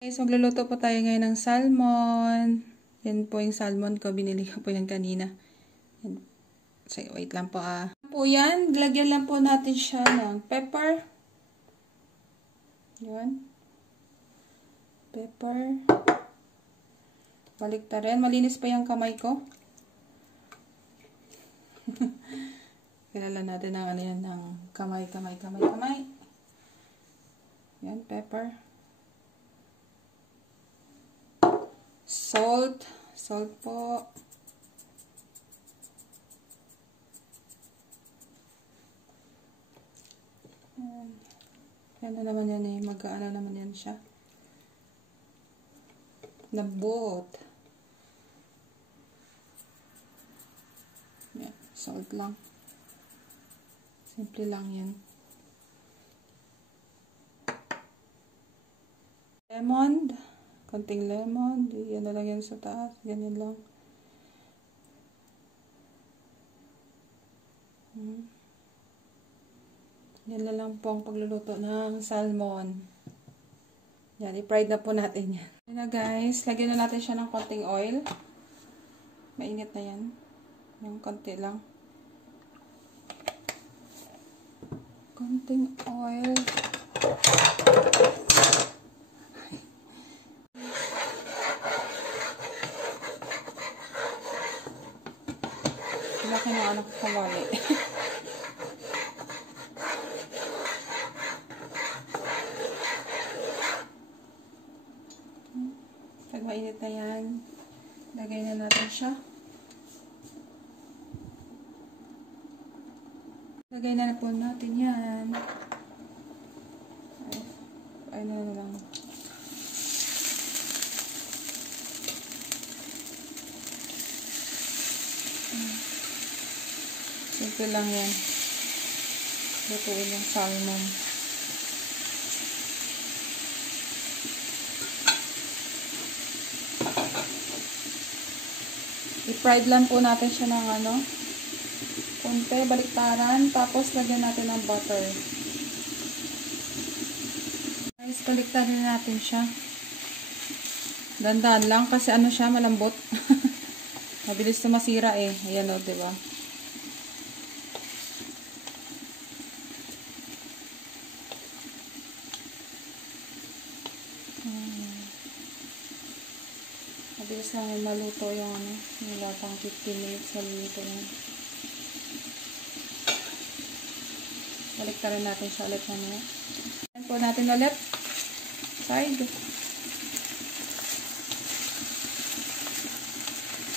Guys, magluluto po tayo ngayon ng salmon. Yan po yung salmon ko. Binili ko po yan kanina. Yan. So, wait lang po Po yan. Lagyan lang po natin siya ng pepper. Yan. Pepper. Balik ta rin. Malinis pa yung kamay ko. Kilala natin ng ano yan, ng kamay. Yan, pepper. Salt po. Yan na naman yan eh. Mag-aano naman yan siya. Nabot. Yan. Salt lang. Simple lang yan. Lemon. Konting lemon. Yan na lang yan sa taas. Ganyan lang. Yan na lang po ang pagluluto ng salmon. Yan. I-fried na po natin yan. Yan na guys. Lagyan na natin siya ng konting oil. Mainit na yan. Yung konti lang. Konting oil. Laki ng anak ko kawali. Pag mainit na yan, lagay na natin siya. Lagay na po natin yan. Ay na lang. Simple lang yan. Lutuin yung salmon. I-fried lang po natin siya ng ano, konti, baliktaran, tapos lagyan natin ng butter. Guys, baliktaran natin siya. Dandan lang kasi ano siya, malambot. Mabilis na masira eh. Ayan o, diba? Mabilis lang yung maluto yung ano, wala pang 15 minutes maluto na. Baliktarin natin siya ulit mamaya. Ayan po natin ulit. Side.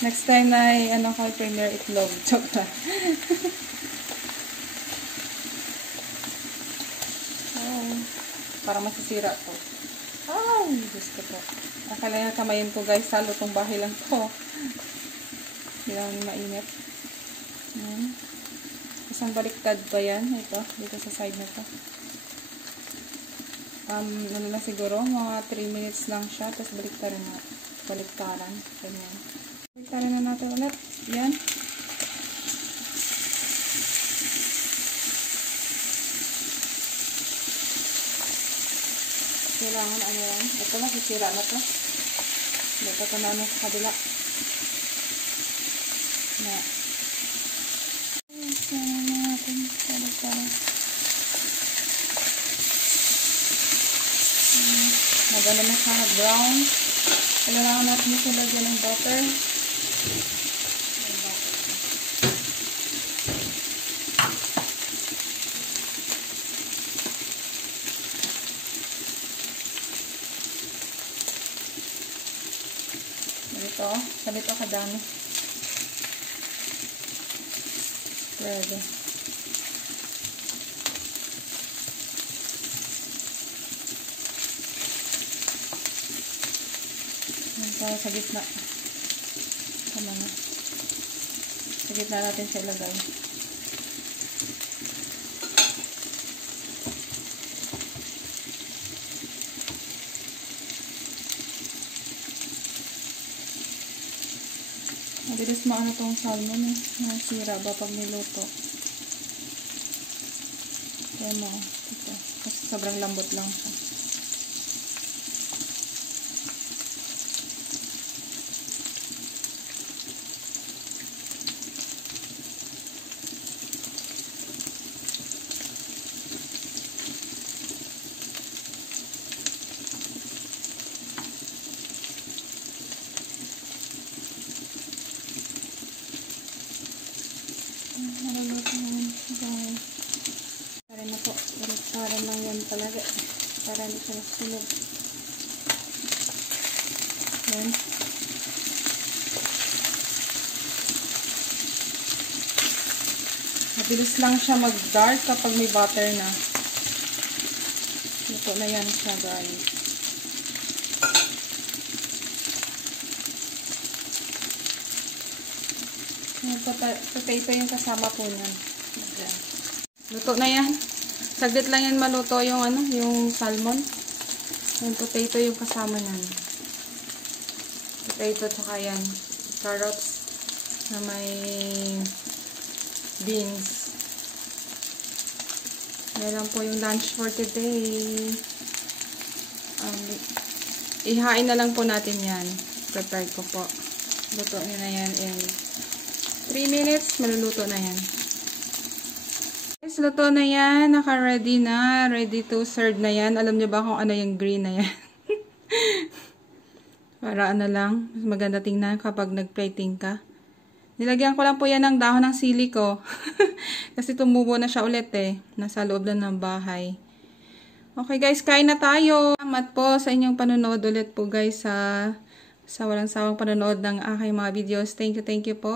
Next time na ano ko, premier itlog. Joke na. Oh, parang masisira to. Ay, Diyos ko po. Akala na kamayin ko guys, sa lutong bahay lang to. Hindi lang mainit. Isang baliktad pa yan. Ito, dito sa side na to. Ano na siguro, mga 3 minutes lang siya. Tapos baliktaran na. Baliktaran. Ganyan. Baliktaran na natin ulit. Yan. Kailangan ano yan. Ito masisira na to. Dito ko na ano sa kabila. Na. Kailangan na natin. Baliktaran. Maganda na siya brown. Kailangan natin siya lagyan ng butter. Ganito kadami. Pwede. Tayo sa gitna. Tama na. Sa gitna natin siya ilagay. Mabilis maano tong salmon eh. Nasira ba pag niluto? Kaya mo. Ito. Kasi sobrang lambot lang siya. Sunog. Yan. Mabilis lang siya mag-dark kapag may butter na. Luto na yan siya, guys. Yung potato yung kasama po niyan. Luto na yan. Saglit lang yan maluto yung yung salmon. Yung potato yung kasama niyan. Potato tsaka yan. Carrots na may beans. Yan lang po yung lunch for today. Ihain na lang po natin yan. Prepare ko po. Luto nyo na yan in 3 minutes. Maluluto na yan. Guys, luto na yan. Naka-ready na. Ready to serve na yan. Alam nyo ba kung ano yung green na yan? Para lang. Maganda tingnan kapag nag-plating ka. Nilagyan ko lang po yan ng dahon ng sili ko. Kasi tumubo na siya ulit eh. Nasa loob lang ng bahay. Okay guys, kain na tayo. Salamat po sa inyong panonood ulit po guys sa walang sawang panonood ng aking mga videos. Thank you po.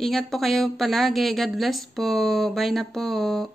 Ingat po kayo palagi. God bless po. Bye na po.